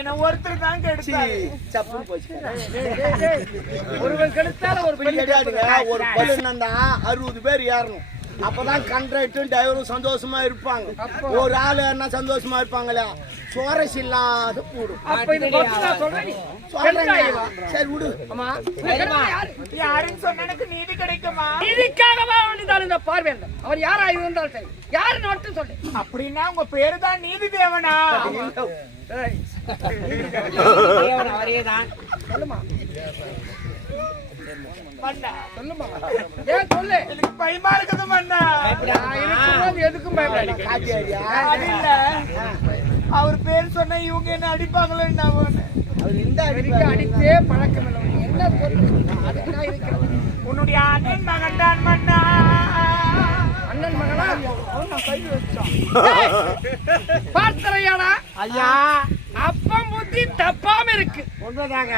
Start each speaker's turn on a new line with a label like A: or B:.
A: என்ன ஒருத்தர் தான்
B: சீ,
A: கெடுத்தாரு
B: சப்புன்னு போச்சு.
C: ஒருவன் கெடுத்தாலும் ஒரு
B: கிடையாதுங்க. ஒரு பஸ் என்னண்டா அறுபது பேர் ஏறணும். அப்பதான் கண்ட்ராக்டரும் டிரைவரும் சந்தோஷமா இருப்பாங்க. ஒரு ஆளு என்ன சந்தோஷமா இருப்பாங்களா. சுவாரஸ் இல்லாத கூடும்
C: அப்ப இது மட்டும் நான் சொல்றேன். பெண்தாயவா?
B: சரி விடு.
C: இந்த யாரு?
A: யாருன்னு சொன்ன எனக்கு நீதி கிடைக்குமா?
C: இதுக்காகவா வந்திருந்தாலும் இந்த பார்வையர் அவர் யாரா இருந்தாலும் சரி. யாருன்னு மட்டும் சொல்லு.
A: அப்படின்னா உங்க பேரு தான் நீதி தேவனா?
C: சொல்லுமா?
A: மன்னா.
C: சொல்லுமா? ஏன் சொல்லு?
A: எனக்கு பயமா இருக்குது
C: இருக்கும்போது எதுக்கும்
A: இல்ல. அவர் பேர் சொன்ன இவங்க என்ன அடிப்பாங்களேன்னு நான் ஒண்ணு.
B: அவர் இந்த
C: அடித்தே பழக்கம் இல்லை. என்ன சொல்லு அதுக்கு நான் இருக்கிறேன்.
A: உன்னுடைய அண்ணன் மகன் தான் மன்னா.
C: அண்ணன் மகனா? ஏய், பார்த்தறையாடா
A: ஐயா.
C: அப்பம் புத்தி தப்பாம இருக்கு.
A: உண்மைதாங்க.